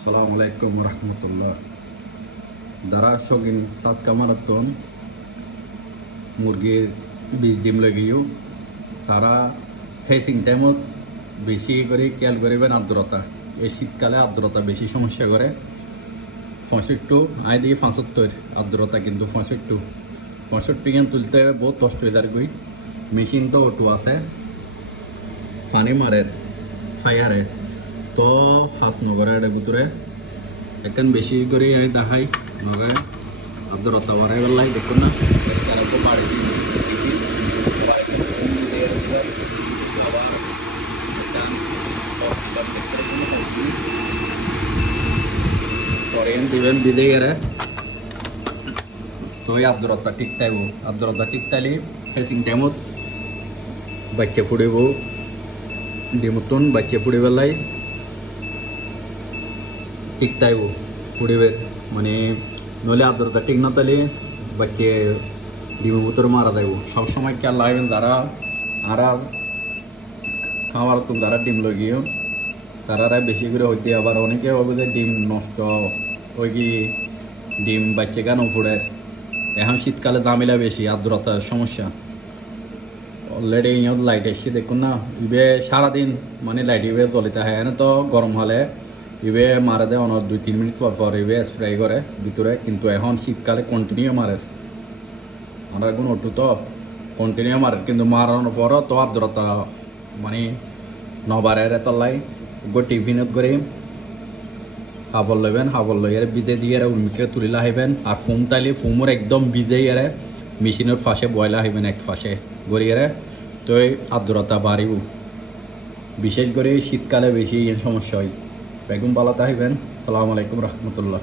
আসসালামু আলাইকুম রহমতুল্লাহ। যারা শৌখিন সাত কামারাতন মুরগির বীজ ডিম লাগিও তারা ফেসিং টাইমত বেশি করে খেয়াল করবেন আর্দ্রতা। এই শীতকালে আর্দ্রতা বেশি সমস্যা করে। 65 আয় দিয়ে 75 আর্দ্রতা, কিন্তু 65 গান তুলতে বহুত কষ্ট হয়ে যায়। গই মেশিন তো ওটু আছে পানি মারে ফায়ারে, তো হাস নগরে এটা ভিতরে এখন বেশি করে দেখাই নগে আর্দ্রতা বাড়াই বেলাই দেখুন না বাড়ি দিবেন দিতে গেলে তো আর্দ্রতা ঠিক থাকব। আর্দ্রতা ঠিক থাকলে ফেসিং টাইমত বাচ্চা ফুড়ব ডিমতন বাচ্চা ফুড়ে বেলায় ঠিক থাকব ফুড়বে, মানে নইলে আর্দ্রতা ঠিক না তাহলে বাচ্চা ডিমের ভিতরে মারা যাইব। সবসময় খেয়াল লাগবেন যারা আর খাওয়ার তো যারা ডিম লাগিয়ে তারা বেশি করে হইতে, আবার অনেকে ভাবে যে ডিম নষ্ট ওই কি ডিম বাচ্চা কেন ফুড়ে। এখন শীতকালে দামিলা বেশি আর্দ্রতার সমস্যা। অলরেডি লাইট এসছে দেখুন না, ইবে সারাদিন মানে লাইট ইবে জ্বলিতে হয় না, তো গরম হলে ইবে মারা দেয় অনেক 2-3 মিনিট পর ইবে স্প্রে করে ভিতরে, কিন্তু এখন শীতকালে কন্টিনিউ মারে। আমরা এখন ওটু তো কন্টিনিউ মারে, কিন্তু মারানোর পরও তো আর্দ্রতা মানে নবারের তলাই টিফিনত করে হাবল লইবেন, হাবল লইয়ারে বিজে দিয়ে উন্মিকে তুলিলা হইবেন। আর ফুম তাইলে ফুমর একদম ভিজে ইয়ারে মেশিনের ফাঁসে বয়লা হইবেন এক ফাঁসে গড়িয়ারে, তো আর্দ্রতা বাড়িব। বিশেষ করে শীতকালে বেশি সমস্যা হয়। বেগুন বালাতে হইবেন। আসসালামু আলাইকুম রহমতুল্লাহ।